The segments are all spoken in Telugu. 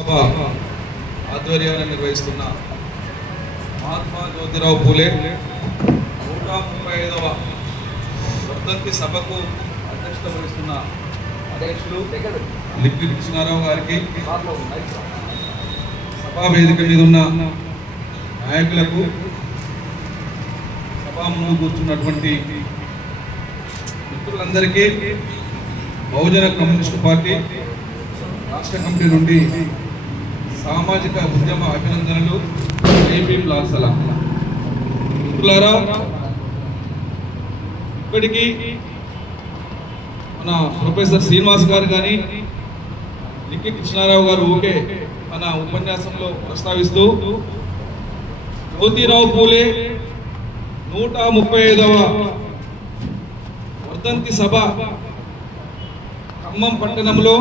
సభ ఆధ్వర్యాన్ని నిర్వహిస్తున్న మహాత్మా జ్యోతిరావు పూలే 135వ వర్ధంతి సభకు అధ్యక్షత వహిస్తున్న అధ్యక్షులు లిప్పి కృష్ణారావు గారికి, సభా వేదిక మీద ఉన్న నాయకులకు, సభా ముందు కూర్చున్నటువంటి మిత్రులందరికీ బహుజన కమ్యూనిస్టు పార్టీ రాష్ట్ర కమిటీ నుండి సామాజిక ఉద్యమ అభినందనలు. మిత్రులారా, ఇప్పటికీ మన ప్రొఫెసర్ శ్రీనివాస్ గారు కానీ లిక్కి కృష్ణారావు గారు ఊకే మన ఉపన్యాసంలో ప్రస్తావిస్తూ జ్యోతిరావు పూలే 135వ వర్ధంతి సభ ఖమ్మం పట్టణంలో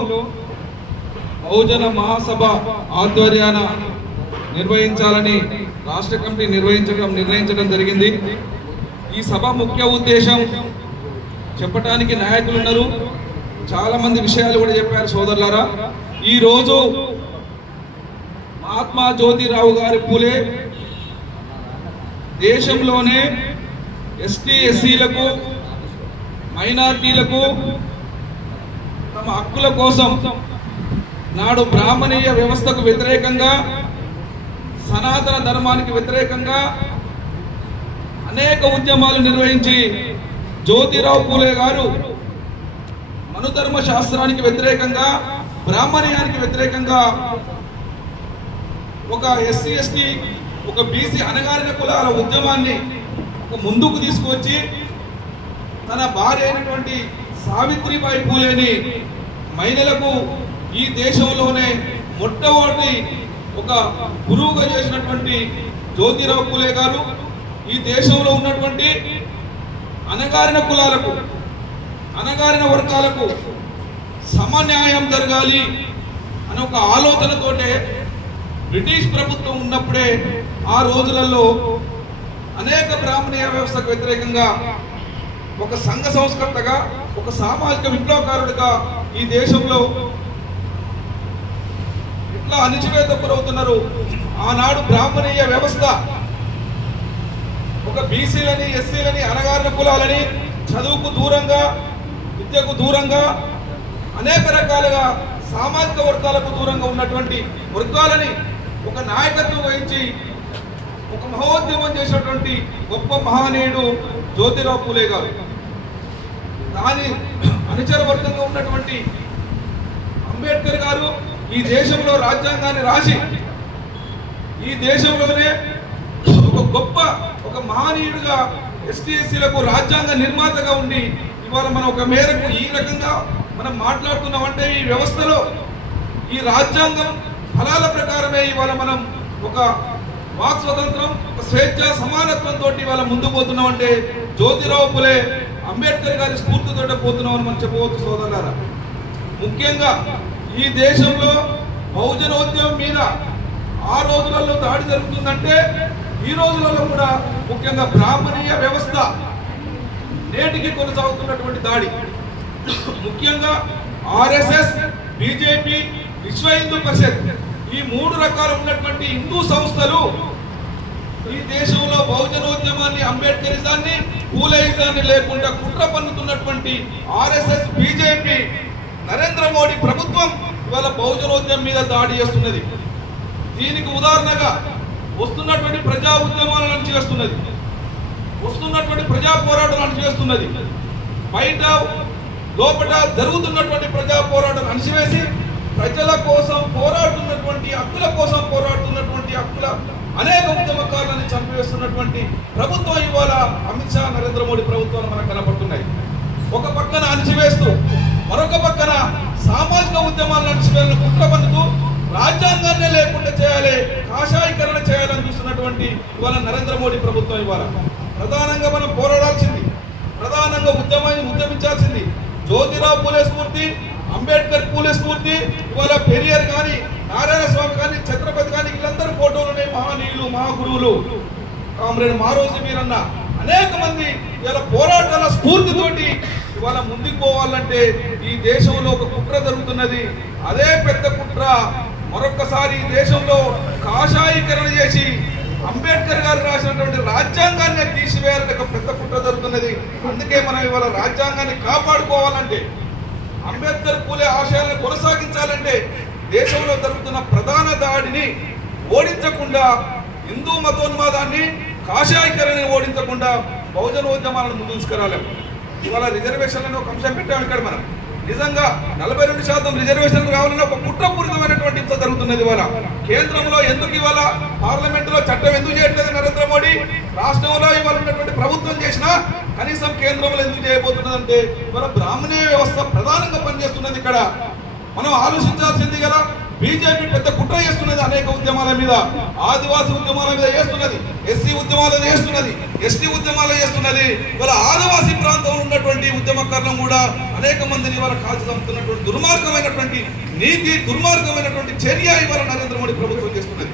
బహుజన మహాసభ ఆధ్వర్యాన నిర్వహించాలని రాష్ట్ర కమిటీ నిర్ణయించడం జరిగింది. ఈ సభ ముఖ్య ఉద్దేశం చెప్పడానికి నాయకులు ఉన్నారు, చాలా మంది విషయాలు కూడా చెప్పారు సోదరులారా. ఈ రోజు మహాత్మా జ్యోతిరావు గారి పూలే దేశంలోనే ఎస్టీ ఎస్సీలకు, మైనారిటీలకు తమ హక్కుల కోసం నాడు బ్రాహ్మణీయ వ్యవస్థకు వ్యతిరేకంగా, సనాతన ధర్మానికి వ్యతిరేకంగా అనేక ఉద్యమాలు నిర్వహించి జ్యోతిరావు పూలే గారు మనుధర్మ శాస్త్రానికి వ్యతిరేకంగా, బ్రాహ్మణీయానికి వ్యతిరేకంగా ఒక ఎస్సీ ఎస్టీ, ఒక బీసీ అణగారిన కులాల ఉద్యమాన్ని ముందుకు తీసుకొచ్చి తన భార్య అయినటువంటి సావిత్రిబాయి పూలేని మహిళలకు ఈ దేశంలోనే మొట్టమొదటి ఒక గురువుగా చేసినటువంటి జ్యోతిరావు పూలే గారు ఈ దేశంలో ఉన్నటువంటి అణగారిన కులాలకు, అణగారిన వర్గాలకు సమన్యాయం జరగాలి అనే ఒక ఆలోచనతోటే బ్రిటిష్ ప్రభుత్వం ఉన్నప్పుడే ఆ రోజులలో అనేక బ్రాహ్మణీయ వ్యవస్థకు వ్యతిరేకంగా ఒక సంఘ సంస్కర్తగా, ఒక సామాజిక విప్లవకారుడిగా ఈ దేశంలో ఎట్లా అణిచివేతకు గురవుతున్నారు. ఆనాడు బ్రాహ్మణీయ వ్యవస్థ ఒక బీసీలని, ఎస్సీలని, అణగారిన కులాలని చదువుకు దూరంగా, విద్యకు దూరంగా, అనేక రకాలుగా సామాజిక వర్గాలకు దూరంగా ఉన్నటువంటి వర్గాలని ఒక నాయకత్వం వహించి ఒక మహోద్యమం చేసినటువంటి గొప్ప మహనీయుడు జ్యోతిరావు పూలే గారు. దాని అనుచర వర్గంగా ఉన్నటువంటి అంబేద్కర్ గారు ఈ దేశంలో రాజ్యాంగాన్ని రాసి ఈ దేశంలోనే ఒక గొప్ప, ఒక మహనీయుడిగా ఎస్టీ ఎస్సీలకు రాజ్యాంగ నిర్మాతగా ఉండి ఇవాళ మనం ఒక మేరకు ఈ రకంగా మనం మాట్లాడుతున్నామంటే ఈ వ్యవస్థలో ఈ రాజ్యాంగం ఫలాల ప్రకారమే ఇవాళ మనం ఒక వాక్ స్వతంత్రం, ఒక స్వేచ్ఛ, సమానత్వంతో ఇవాళ ముందుకు పోతున్నామంటే జ్యోతిరావు పూలే, అంబేద్కర్ గారి స్ఫూర్తితో పోతున్నామని మనం చెప్పవచ్చు సోదరులారా. ముఖ్యంగా ఈ దేశంలో బహుజనోద్యమం మీద ఆ రోజులలో దాడి జరుగుతుందంటే ఈ రోజులలో కూడా ముఖ్యంగా బ్రాహ్మణీయ వ్యవస్థ నేటికి కొనసాగుతున్నటువంటి దాడి, ముఖ్యంగా ఆర్ఎస్ఎస్, బీజేపీ, విశ్వ హిందూ పరిషత్ ఈ 3 రకాలు ఉన్నటువంటి హిందూ సంస్థలు ఈ దేశంలో బహుజనోద్యమాన్ని, అంబేద్కరిజాన్ని, పూలేయిజాన్ని లేకుండా కుట్ర పన్నుతున్నటువంటి ఆర్ఎస్ఎస్, బీజేపీ, నరేంద్ర మోడీ ప్రభుత్వం ఇవాళ బహుజనోద్యమం మీద దాడి చేస్తున్నది. దీనికి ఉదాహరణగా వస్తున్నటువంటి ప్రజా ఉద్యమాలను అణచివేస్తున్నది, వస్తున్నటువంటి ప్రజా పోరాటాలను అణచివేస్తున్నది. బయట లోపల జరుగుతున్నటువంటి ప్రజా పోరాటాలను అణచివేసి ప్రజల కోసం పోరాడుతున్నటువంటి, హక్కుల కోసం పోరాడుతున్నటువంటి, హక్కుల అనేక ఉద్యమకారులను చంపివేస్తున్నటువంటి ప్రభుత్వం ఇవాళ అమిత్ షా, నరేంద్ర మోడీ ప్రభుత్వాలు మనకు కనపడుతున్నాయి. ఒక పక్కన అణచివేస్తూ మరొక పక్కన సామాజిక ఉద్యమాలను అణచివేయాలని కుట్ర పన్నుతూ రాజ్యాంగాన్నే లేకుండా చేయాలి, కాషాయీకరణ చేయాలని చూస్తున్నటువంటి ఇవాళ నరేంద్ర మోడీ ప్రభుత్వం ఇవాళ ప్రధానంగా మనం పోరాడాల్సింది, ప్రధానంగా ఉద్యమించాల్సింది జ్యోతిరావు పూలే స్ఫూర్తి, అంబేద్కర్ పూలే స్ఫూర్తి. ఇవాళ పెరియార్ కానీ, నారాయణ స్వామి కానీ, ఛత్రపతి కానీ వీళ్ళందరూ ఫోటోలు ఉన్నాయి. మహానీయులు, మహాగురువులు, కామ్రేడ్ మారోజీ మీరన్న అనేక మంది ఇవాళ పోరాటాల స్ఫూర్తితోటి ఇవాళ ముందుకు పోవాలంటే ఈ దేశంలో ఒక కుట్ర జరుగుతున్నది. అదే పెద్ద కుట్ర మరొక్కసారి దేశంలో కాషాయీకరణ చేసి అంబేద్కర్ గారు రాసినటువంటి రాజ్యాంగాన్ని తీసివేయాలని ఒక పెద్ద కుట్ర జరుగుతున్నది. అందుకే మనం ఇవాళ రాజ్యాంగాన్ని కాపాడుకోవాలంటే, అంబేద్కర్ పూలే ఆశయాలను కొనసాగించాలంటే దేశంలో జరుగుతున్న ప్రధాన దాడిని ఓడించకుండా, హిందూ మతోన్మాదాన్ని కాషాయీకరణని ఓడించకుండా బహుజనోద్యమాలను ముందు తీసుకురాలేము. ఇవాళ రిజర్వేషన్లను ఒక అంశం పెట్టాము. ఇక్కడ మనం నిజంగా 42% రిజర్వేషన్లు కావాలని ఒక కుట్రపూరితమైనటువంటి హింస జరుగుతున్నది. ఇవాళ కేంద్రంలో ఎందుకు ఇవాళ పార్లమెంటులో చట్టం ఎందుకు చేయట్లేదు నరేంద్ర మోడీ? రాష్ట్రంలో ఇవాళ ఉన్నటువంటి ప్రభుత్వం చేసినా కనీసం కేంద్రంలో ఎందుకు చేయబోతున్నదంటే ఇవాళ బ్రాహ్మణీయ వ్యవస్థ ప్రధానంగా పనిచేస్తున్నది. ఇక్కడ మనం ఆలోచించాల్సింది కదా. బీజేపీ పెద్ద కుట్ర చేస్తున్నది అనేక ఉద్యమాల మీద, ఆదివాసీ ఉద్యమాల మీద చేస్తున్నది, ఎస్సీ ఉద్యమాల చేస్తున్నది, ఎస్టీ ఉద్యమాలు చేస్తున్నది. ఇవాళ ఆదివాసీ ప్రాంతంలో ఉన్నటువంటి ఉద్యమకారులను కూడా అనేక మందిని ఇవాళ కాల్చి చంపుతున్నటువంటి దుర్మార్గమైనటువంటి నీతి, దుర్మార్గమైనటువంటి చర్య ఇవాళ నరేంద్ర మోడీ ప్రభుత్వం చేస్తున్నది.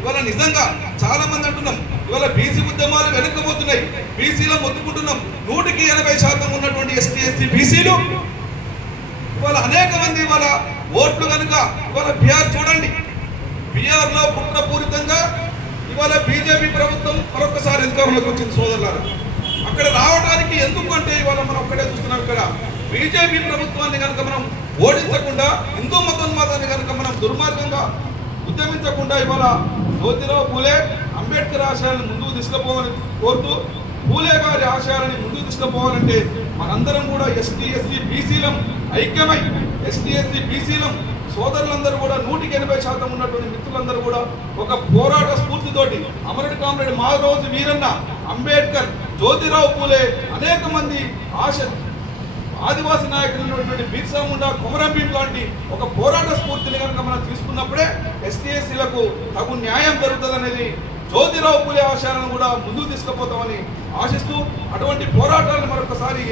ఇవాళ నిజంగా చాలా మంది అంటున్నాం ఇవాళ బీసీ ఉద్యమాలు వెనక్కిపోతున్నాయి, బీసీలో మొత్తుకుంటున్నాం. 100% ఉన్నటువంటి ఎస్టీ ఎస్సీ బీసీలు ఇవాళ అనేక మంది ఇవాళ ఓట్లు కనుక ఇవాళ బీహార్ చూడండి, బీహార్ లో కుట్రపూరితంగా ఇవాళ బీజేపీ ప్రభుత్వం మరొకసారి అధికారంలోకి వచ్చింది సోదరులారా. అక్కడ రావడానికి ఎందుకు అంటే ఇవాళ మనం ఒక్కడే చూస్తున్నాం. ఇక్కడ బీజేపీ ప్రభుత్వాన్ని కనుక మనం ఓడించకుండా, హిందూ మతోన్మాదాన్ని కనుక మనం దుర్మార్గంగా ఉద్యమించకుండా ఇవాళ జ్యోతిరావు పూలే అంబేద్కర్ ఆశయాలను ముందుకు తీసుకుపోవాలని కోరుతూ, పూలే గారి ఆశయాలని ముందుకు తీసుకుపోవాలంటే మనందరం కూడా ఎస్టీ ఎస్సీ బీసీలం ఐక్యమై, ఎస్టీ ఎస్సీ బీసీలం సోదరులందరూ కూడా 180% ఉన్నటువంటి మిత్రులందరూ కూడా ఒక పోరాట స్ఫూర్తితోటి అమరుడు కామ్రేడ్ మారోజు వీరన్న, అంబేద్కర్, జ్యోతిరావు పూలే, అనేక మంది ఆదివాసీ నాయకులు ఉన్నటువంటి బిర్సా ముండా, కొమరం భీం లాంటి ఒక పోరాట స్ఫూర్తిని కనుక మనం తీసుకున్నప్పుడే ఎస్టీ ఎస్సీలకు తగు న్యాయం జరుగుతుందనేది, జ్యోతిరావు పూలే ఆశయాలను కూడా ముందుకు తీసుకుపోతామని ఆశిస్తూ అటువంటి పోరాటాలను మరొకసారి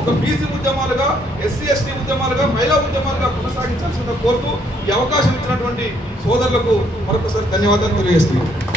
ఒక బీసీ ఉద్యమాలుగా, ఎస్సీ ఎస్టీ ఉద్యమాలుగా, మహిళా ఉద్యమాలుగా కొనసాగించాల్సిందిగా కోరుతూ ఈ అవకాశం ఇచ్చినటువంటి సోదరులకు మరొకసారి ధన్యవాదాలు తెలియజేస్తున్నాను.